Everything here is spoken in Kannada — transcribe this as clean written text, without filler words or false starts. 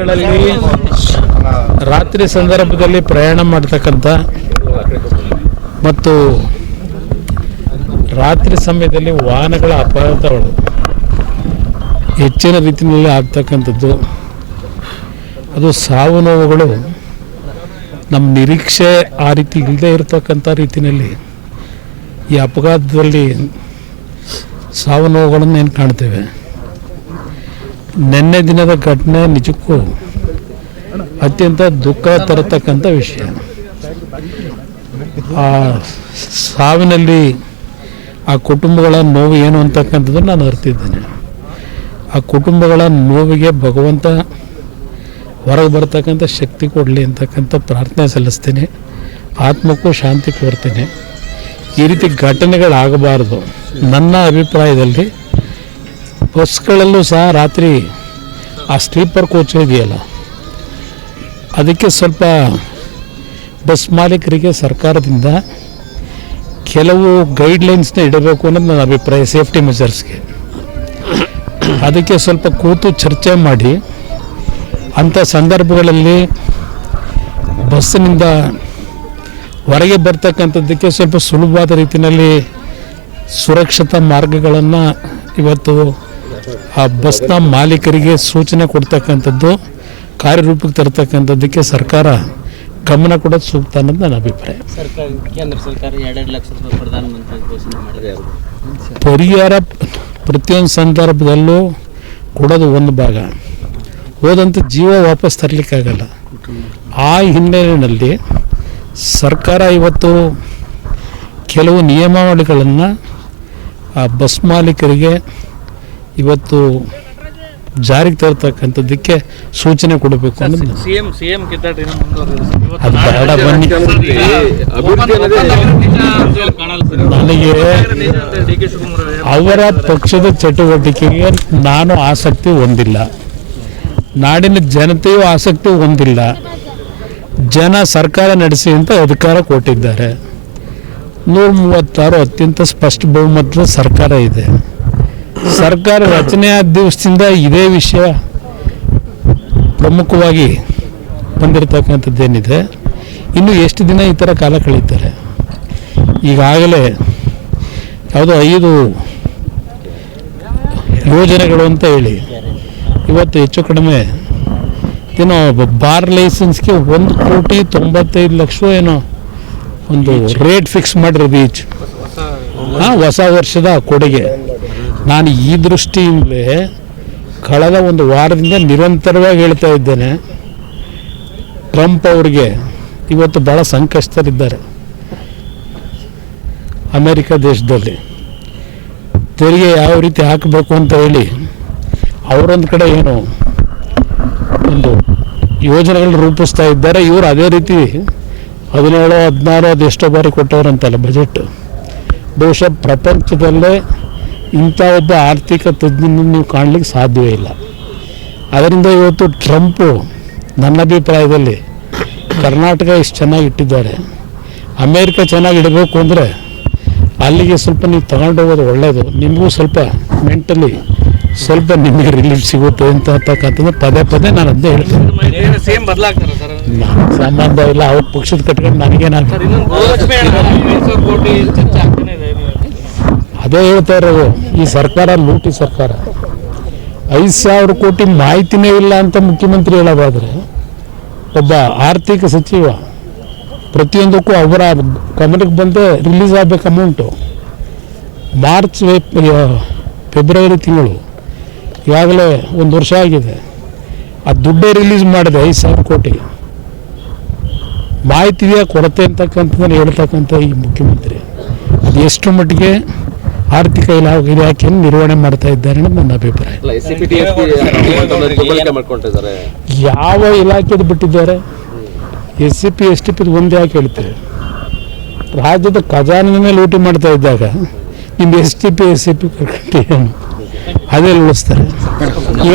ಗಳಲ್ಲಿ ರಾತ್ರಿ ಸಂದರ್ಭದಲ್ಲಿ ಪ್ರಯಾಣ ಮಾಡ್ತಕ್ಕಂಥ ಮತ್ತು ರಾತ್ರಿ ಸಮಯದಲ್ಲಿ ವಾಹನಗಳ ಅಪಘಾತಗಳು ಹೆಚ್ಚಿನ ರೀತಿಯಲ್ಲಿ ಆಗ್ತಕ್ಕಂಥದ್ದು, ಅದು ಸಾವು ನೋವುಗಳು ನಮ್ಮ ನಿರೀಕ್ಷೆ ಆ ರೀತಿ ಇಲ್ಲದೆ ಇರತಕ್ಕಂಥ ರೀತಿಯಲ್ಲಿ ಈ ಅಪಘಾತದಲ್ಲಿ ಸಾವು ನೋವುಗಳನ್ನು ಏನು ಕಾಣ್ತೇವೆ. ನಿನ್ನೆ ದಿನದ ಘಟನೆ ನಿಜಕ್ಕೂ ಅತ್ಯಂತ ದುಃಖ ತರತಕ್ಕಂಥ ವಿಷಯ. ಆ ಸಾವಿನಲ್ಲಿ ಆ ಕುಟುಂಬಗಳ ನೋವು ಏನು ಅಂತಕ್ಕಂಥದ್ದು ನಾನು ಅರ್ತಿದ್ದೇನೆ. ಆ ಕುಟುಂಬಗಳ ನೋವಿಗೆ ಭಗವಂತ ಹೊರಗೆ ಬರ್ತಕ್ಕಂಥ ಶಕ್ತಿ ಕೊಡಲಿ ಅಂತಕ್ಕಂಥ ಪ್ರಾರ್ಥನೆ ಸಲ್ಲಿಸ್ತೇನೆ. ಆತ್ಮಕ್ಕೂ ಶಾಂತಿ ಕೋರ್ತೇನೆ. ಈ ರೀತಿ ಘಟನೆಗಳಾಗಬಾರ್ದು. ನನ್ನ ಅಭಿಪ್ರಾಯದಲ್ಲಿ ಬಸ್ಗಳಲ್ಲೂ ಸಹ ರಾತ್ರಿ ಆ ಸ್ಲೀಪರ್ ಕೋಚ್ ಇದೆಯಲ್ಲ, ಅದಕ್ಕೆ ಸ್ವಲ್ಪ ಬಸ್ ಮಾಲೀಕರಿಗೆ ಸರ್ಕಾರದಿಂದ ಕೆಲವು ಗೈಡ್ಲೈನ್ಸ್ನ ಇಡಬೇಕು ಅನ್ನೋದು ನನ್ನ ಅಭಿಪ್ರಾಯ. ಸೇಫ್ಟಿ ಮೆಜರ್ಸ್ಗೆ ಅದಕ್ಕೆ ಸ್ವಲ್ಪ ಕೂತು ಚರ್ಚೆ ಮಾಡಿ ಅಂಥ ಸಂದರ್ಭಗಳಲ್ಲಿ ಬಸ್ಸಿನಿಂದ ಹೊರಗೆ ಬರ್ತಕ್ಕಂಥದ್ದಕ್ಕೆ ಸ್ವಲ್ಪ ಸುಲಭವಾದ ರೀತಿಯಲ್ಲಿ ಸುರಕ್ಷತಾ ಮಾರ್ಗಗಳನ್ನು ಇವತ್ತು ಆ ಬಸ್ನ ಮಾಲೀಕರಿಗೆ ಸೂಚನೆ ಕೊಡ್ತಕ್ಕಂಥದ್ದು, ಕಾರ್ಯರೂಪಕ್ಕೆ ತರ್ತಕ್ಕಂಥದ್ದಕ್ಕೆ ಸರ್ಕಾರ ಗಮನ ಕೊಡೋದು ಸೂಕ್ತ ಅನ್ನೋದು ನನ್ನ ಅಭಿಪ್ರಾಯ. ಕೇಂದ್ರ ಸರ್ಕಾರ 2 ಲಕ್ಷ ರೂಪಾಯಿ ಪ್ರಧಾನಮಂತ್ರಿ ಘೋಷಣೆ ಮಾಡಿದೆ. ಪರಿಹಾರ ಪ್ರತಿಯೊಂದು ಸಂದರ್ಭದಲ್ಲೂ ಕೊಡೋದು ಒಂದು ಭಾಗ, ಹೋದಂಥ ಜೀವ ವಾಪಸ್ ತರಲಿಕ್ಕಾಗಲ್ಲ. ಆ ಹಿನ್ನೆಲೆಯಲ್ಲಿ ಸರ್ಕಾರ ಇವತ್ತು ಕೆಲವು ನಿಯಮಾವಳಿಗಳನ್ನು ಆ ಬಸ್ ಮಾಲೀಕರಿಗೆ ಇವತ್ತು ಜಾರಿಗೆ ತರ್ತಕ್ಕಂಥದ್ದಕ್ಕೆ ಸೂಚನೆ ಕೊಡಬೇಕು ಅನ್ನೋದು. ಅದು ಬೇಡ ಬನ್ನಿ, ನನಗೆ ಅವರ ಪಕ್ಷದ ಚಟುವಟಿಕೆಗೆ ನಾನು ಆಸಕ್ತಿ ಹೊಂದಿಲ್ಲ, ನಾಡಿನ ಜನತೆಯೂ ಆಸಕ್ತಿ ಹೊಂದಿಲ್ಲ. ಜನ ಸರ್ಕಾರ ನಡೆಸಿ ಅಂತ ಅಧಿಕಾರ ಕೊಟ್ಟಿದ್ದಾರೆ. 136 ಅತ್ಯಂತ ಸ್ಪಷ್ಟ ಬಹುಮತದ ಸರ್ಕಾರ ಇದೆ. ಸರ್ಕಾರ ರಚನೆಯ ದಿವಸದಿಂದ ಇದೇ ವಿಷಯ ಪ್ರಮುಖವಾಗಿ ಬಂದಿರತಕ್ಕಂಥದ್ದೇನಿದೆ. ಇನ್ನು ಎಷ್ಟು ದಿನ ಈ ಥರ ಕಾಲ ಕಳೀತಾರೆ? ಈಗಾಗಲೇ ಯಾವುದೋ 5 ಯೋಜನೆಗಳು ಅಂತ ಹೇಳಿ ಇವತ್ತು ಹೆಚ್ಚು ಕಡಿಮೆ ಏನೋ ಬಾರ್ ಲೈಸೆನ್ಸ್ಗೆ 1,95,00,000 ಏನೋ ಒಂದು ರೇಟ್ ಫಿಕ್ಸ್ ಮಾಡಿರೋದು ಈಚ್ ಹೊಸ ವರ್ಷದ ಕೊಡುಗೆ. ನಾನು ಈ ದೃಷ್ಟಿಯಿಂದಲೇ ಕಳೆದ ಒಂದು ವಾರದಿಂದ ನಿರಂತರವಾಗಿ ಹೇಳ್ತಾ ಇದ್ದೇನೆ, ಟ್ರಂಪ್ ಅವ್ರಿಗೆ ಇವತ್ತು ಭಾಳ ಸಂಕಷ್ಟದಲ್ಲಿದ್ದಾರೆ. ಅಮೇರಿಕ ದೇಶದಲ್ಲಿ ತೆರಿಗೆ ಯಾವ ರೀತಿ ಹಾಕಬೇಕು ಅಂತ ಹೇಳಿ ಅವರೊಂದು ಕಡೆ ಏನು ಒಂದು ಯೋಜನೆಗಳು ರೂಪಿಸ್ತಾ ಇದ್ದಾರೆ. ಇವರು ಅದೇ ರೀತಿ 17, 16 ಅದೆಷ್ಟೋ ಬಾರಿ ಕೊಟ್ಟವರಂತಲ್ಲ ಬಜೆಟ್. ಬಹುಶಃ ಪ್ರಪಂಚದಲ್ಲೇ ಇಂಥ ಒಬ್ಬ ಆರ್ಥಿಕ ತಜ್ಞನನ್ನು ನೀವು ಕಾಣಲಿಕ್ಕೆ ಸಾಧ್ಯವೇ ಇಲ್ಲ. ಅದರಿಂದ ಇವತ್ತು ಟ್ರಂಪು ನನ್ನ ಅಭಿಪ್ರಾಯದಲ್ಲಿ ಕರ್ನಾಟಕ ಇಷ್ಟು ಚೆನ್ನಾಗಿ ಇಟ್ಟಿದ್ದಾರೆ, ಅಮೇರಿಕ ಚೆನ್ನಾಗಿ ಇಡಬೇಕು ಅಂದರೆ ಅಲ್ಲಿಗೆ ಸ್ವಲ್ಪ ನೀವು ತಗೊಂಡೋಗೋದು ಒಳ್ಳೆಯದು. ನಿಮಗೂ ಸ್ವಲ್ಪ ಮೆಂಟಲಿ ಸ್ವಲ್ಪ ನಿಮಗೆ ರಿಲೀಫ್ ಸಿಗುತ್ತೆ ಅಂತಕ್ಕಂಥದ್ದು ಪದೇ ನಾನು ಅದೇ ಹೇಳ್ತೇನೆ. ಸಂಬಂಧ ಇಲ್ಲ, ಅವ್ರ ಪಕ್ಷದ ಕಟ್ಕೊಂಡು ನನಗೇನಾಗ ಅದೇ ಹೇಳ್ತಾ ಇರೋದು. ಈ ಸರ್ಕಾರ ಲೂಟಿ ಸರ್ಕಾರ. 5,000 ಕೋಟಿ ಮಾಹಿತಿನೇ ಇಲ್ಲ ಅಂತ ಮುಖ್ಯಮಂತ್ರಿ ಹೇಳೋದಾದರೆ ಒಬ್ಬ ಆರ್ಥಿಕ ಸಚಿವ ಪ್ರತಿಯೊಂದಕ್ಕೂ ಅವರ ಗಮನಕ್ಕೆ ಬಂದೇ ರಿಲೀಸ್ ಆಗಬೇಕು ಅಮೌಂಟು. ಮಾರ್ಚ್ ಫೆಬ್ರವರಿ ತಿಂಗಳು ಈಗಾಗಲೇ 1 ವರ್ಷ ಆಗಿದೆ. ಆ ದುಡ್ಡೇ ರಿಲೀಸ್ ಮಾಡಿದೆ 5,000 ಕೋಟಿ. ಮಾಹಿತಿಯ ಕೊರತೆ ಅಂತಕ್ಕಂಥದ್ದನ್ನು ಹೇಳ್ತಕ್ಕಂಥ ಈ ಮುಖ್ಯಮಂತ್ರಿ ಅದು ಎಷ್ಟು ಮಟ್ಟಿಗೆ ಆರ್ಥಿಕ ಇಲಾಖೆಯನ್ನು ನಿರ್ವಹಣೆ ಮಾಡ್ತಾ ಇದ್ದಾರೆ ಅನ್ನೋದು ನನ್ನ ಅಭಿಪ್ರಾಯ. ಯಾವ ಇಲಾಖೆದು ಬಿಟ್ಟಿದ್ದಾರೆ? SCP STP ಒಂದೇ ಯಾಕೆ ಹೇಳ್ತೀವಿ? ರಾಜ್ಯದ ಖಜಾನೆ ಲೂಟಿ ಮಾಡ್ತಾ ಇದ್ದಾಗ ನಿಮ್ಮ STP SCP ಅದೇ ಉಳಿಸ್ತಾರೆ. ಈಗ